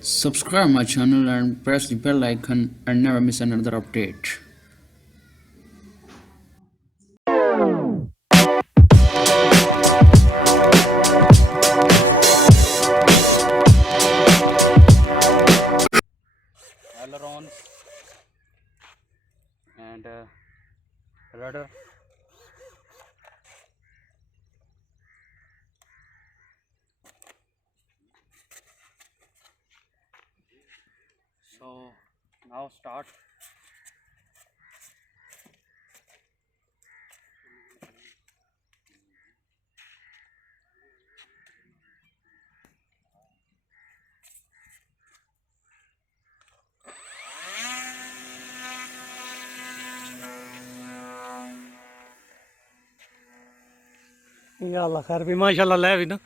Subscribe my channel and press the bell icon and never miss another update. Ailerons and rudder. So now start. या अल्लाह खैर भी माशाल्लाह लै भी ना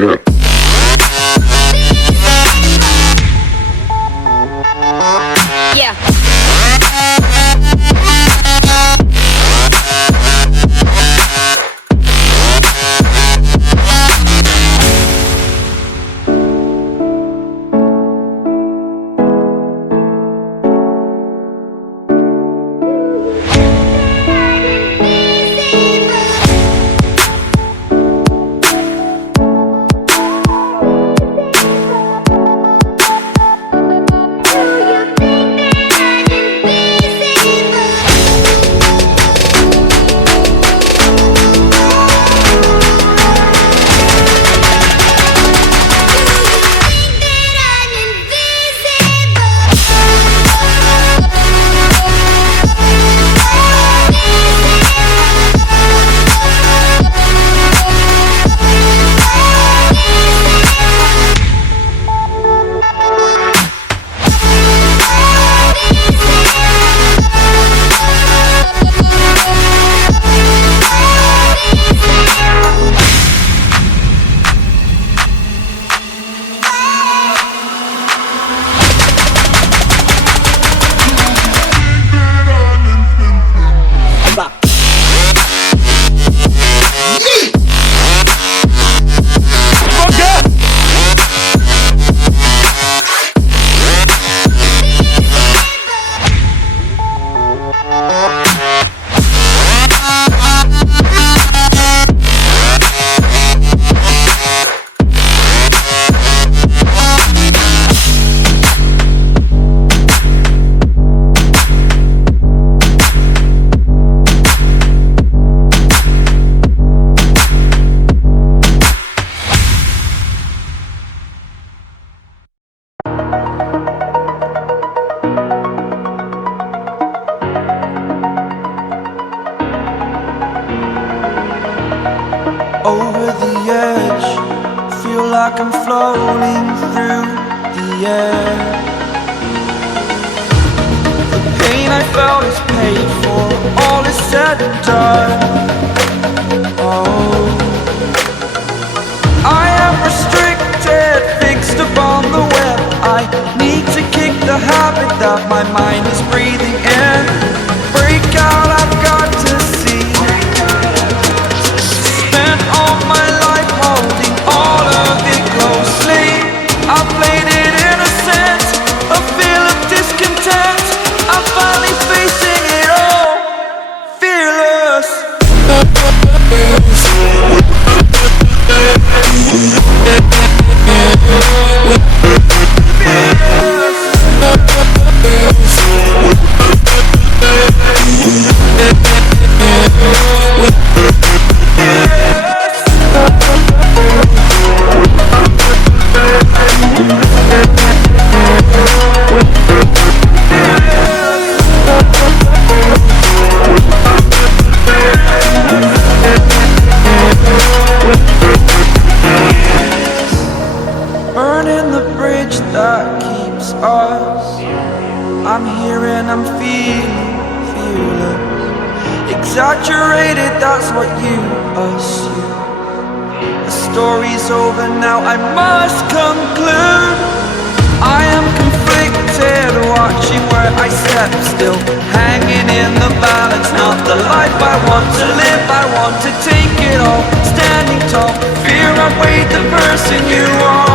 Yeah. Over the edge, feel like I'm floating through the air. The pain I felt is paid for, all is said and done. Oh, I am restricted, fixed upon the web. I need to kick the habit that my mind is breathing in. Break out, I've got to see. Spent all my life holding all of it closely. I played it innocent, a feel of discontent. I'm finally facing it all, fearless. Burning the bridge that keeps us. I'm here and I'm feeling fearless. Exaggerated, that's what you assume. The story's over now, I must conclude. I am conflicted, watching where I step still, hanging in the balance. Not the life I want to live, I want to take it all. Standing tall, fear I've weighed the person you are.